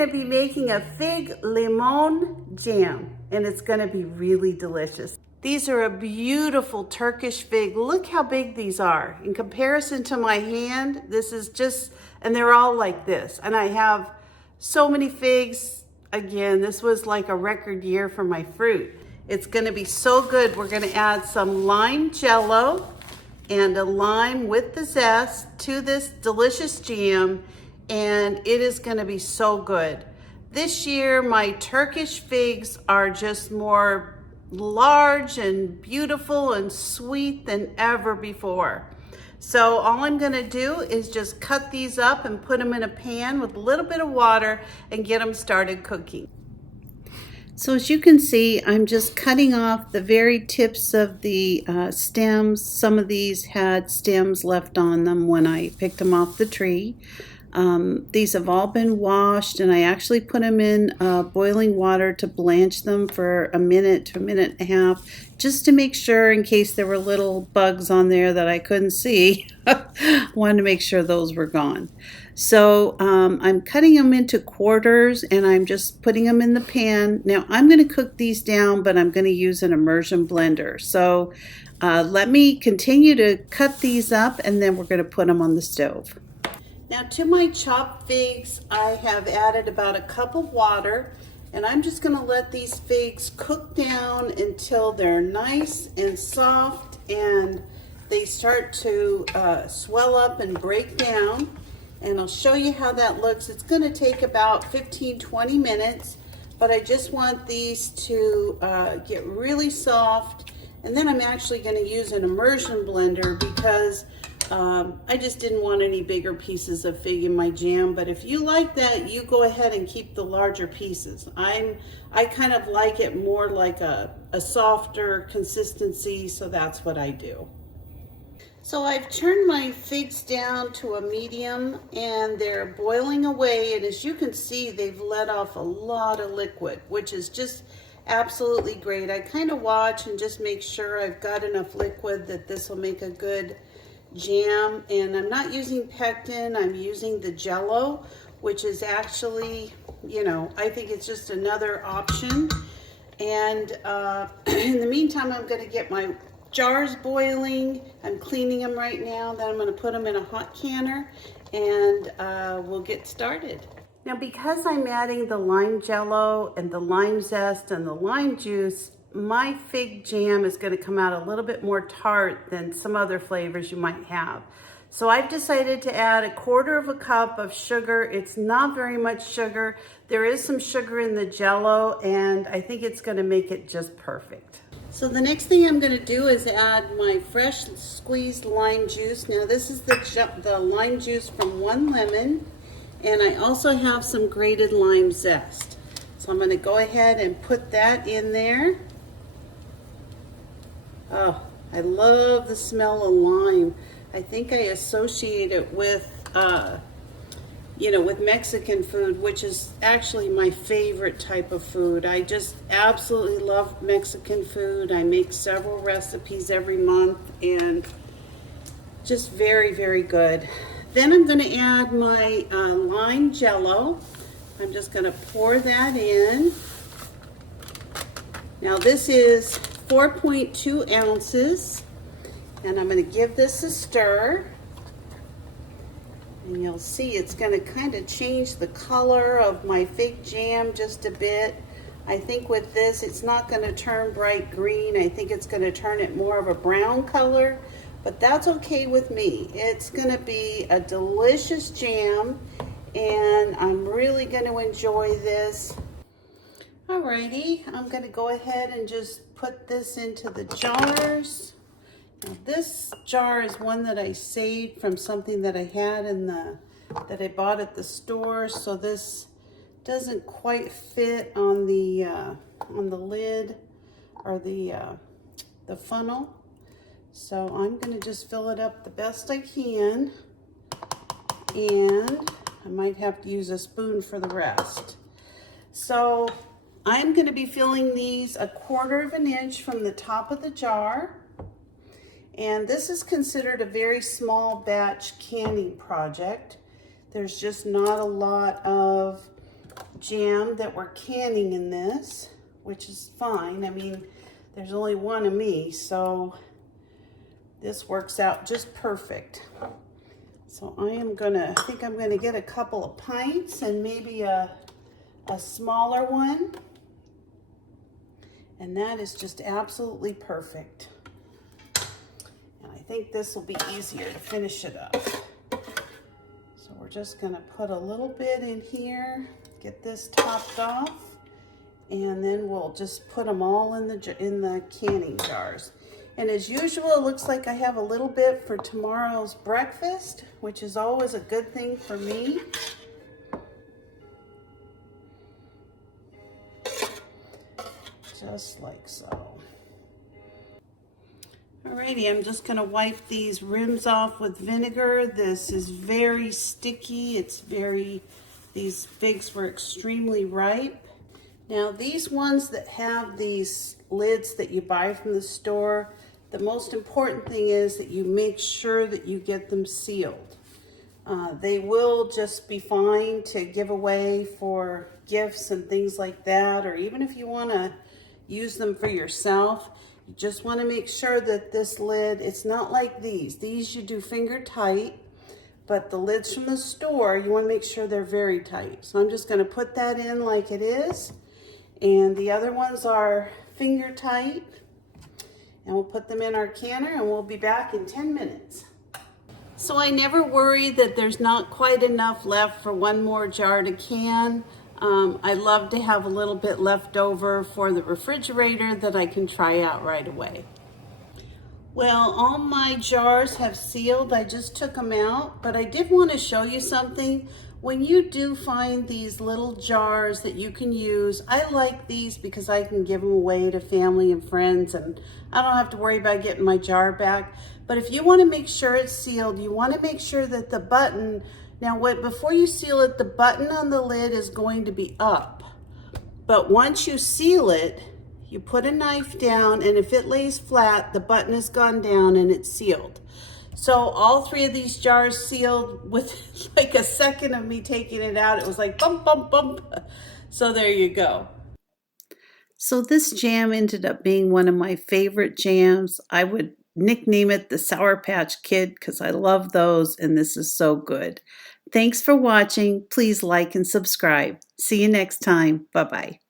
gonna be making a FIG Limon Jam, and it's gonna be really delicious. These are a beautiful Turkish fig. Look how big these are. In comparison to my hand, this is just, and they're all like this. And I have so many figs. Again, this was like a record year for my fruit. It's gonna be so good. We're gonna add some lime jello and a lime with the zest to this delicious jam, and it is gonna be so good. This year, my Turkish figs are just more large and beautiful and sweet than ever before. So all I'm gonna do is just cut these up and put them in a pan with a little bit of water and get them started cooking. So as you can see, I'm just cutting off the very tips of the stems. Some of these had stems left on them when I picked them off the tree. These have all been washed, and I actually put them in boiling water to blanch them for a minute to a minute and a half, just to make sure in case there were little bugs on there that I couldn't see. Wanted to make sure those were gone. So I'm cutting them into quarters, and I'm just putting them in the pan. Now I'm going to cook these down, but I'm going to use an immersion blender. So let me continue to cut these up, and then we're going to put them on the stove. Now to my chopped figs, I have added about a cup of water, and I'm just going to let these figs cook down until they're nice and soft and they start to swell up and break down. And I'll show you how that looks. It's going to take about 15-20 minutes, but I just want these to get really soft. And then I'm actually going to use an immersion blender because I just didn't want any bigger pieces of fig in my jam. But if you like that, you go ahead and keep the larger pieces. I kind of like it more like a softer consistency, so that's what I do. So I've turned my figs down to a medium, and they're boiling away, and as you can see, they've let off a lot of liquid, which is just absolutely great. I kind of watch and just make sure I've got enough liquid that this will make a good jam. And I'm not using pectin, I'm using the jello, which is actually, you know, I think it's just another option. And in the meantime, I'm going to get my jars boiling. I'm cleaning them right now. Then I'm going to put them in a hot canner, and we'll get started. Now, because I'm adding the lime jello and the lime zest and the lime juice, my fig jam is going to come out a little bit more tart than some other flavors you might have. So I've decided to add 1/4 cup of sugar. It's not very much sugar. There is some sugar in the jello, and I think it's going to make it just perfect. So the next thing I'm going to do is add my fresh squeezed lime juice. Now this is the lime juice from 1 lemon, and I also have some grated lime zest. So I'm going to go ahead and put that in there. Oh, I love the smell of lime. I think I associate it with, you know, with Mexican food, which is actually my favorite type of food. I just absolutely love Mexican food. I make several recipes every month, and just very, very good. Then I'm going to add my lime jello. I'm just going to pour that in. Now this is 4.2 ounces, and I'm going to give this a stir. And you'll see it's going to kind of change the color of my fig jam just a bit. I think with this, it's not going to turn bright green. I think it's going to turn it more of a brown color, but that's okay with me. It's going to be a delicious jam, and I'm really going to enjoy this. Alrighty, I'm going to go ahead and just put this into the jars. Now this jar is one that I saved from something that I had that I bought at the store. So this doesn't quite fit on the lid or the funnel. So I'm going to just fill it up the best I can, and I might have to use a spoon for the rest. So I'm going to be filling these 1/4 inch from the top of the jar. And this is considered a very small batch canning project. There's just not a lot of jam that we're canning in this, which is fine. I mean, there's only one of me, so this works out just perfect. So I think I'm gonna get a couple of pints and maybe a smaller one. And that is just absolutely perfect. And I think this will be easier to finish it up. So we're just gonna put a little bit in here, get this topped off, and then we'll just put them all in the canning jars. And as usual, it looks like I have a little bit for tomorrow's breakfast, which is always a good thing for me. Just like so. Alrighty, I'm just gonna wipe these rims off with vinegar. This is very sticky. These figs were extremely ripe. Now these ones that have these lids that you buy from the store, the most important thing is that you make sure that you get them sealed. They will just be fine to give away for gifts and things like that, or even if you want to use them for yourself. You just want to make sure that this lid, it's not like these. These you do finger tight, but the lids from the store, you want to make sure they're very tight. So I'm just going to put that in like it is. And the other ones are finger tight. And we'll put them in our canner and we'll be back in 10 minutes. So I never worry that there's not quite enough left for one more jar to can. I love to have a little bit left over for the refrigerator that I can try out right away. Well, all my jars have sealed. I just took them out, but I did want to show you something. When you do find these little jars that you can use, I like these because I can give them away to family and friends, and I don't have to worry about getting my jar back. But if you want to make sure it's sealed, you want to make sure that the button, before you seal it, the button on the lid is going to be up. But once you seal it, you put a knife down, and if it lays flat, the button has gone down and it's sealed. So all three of these jars sealed with like a second of me taking it out. It was like bump, bump, bump. So there you go. So this jam ended up being one of my favorite jams. I would nickname it the Sour Patch Kid because I love those, and this is so good. Thanks for watching. Please like and subscribe. See you next time. Bye-bye.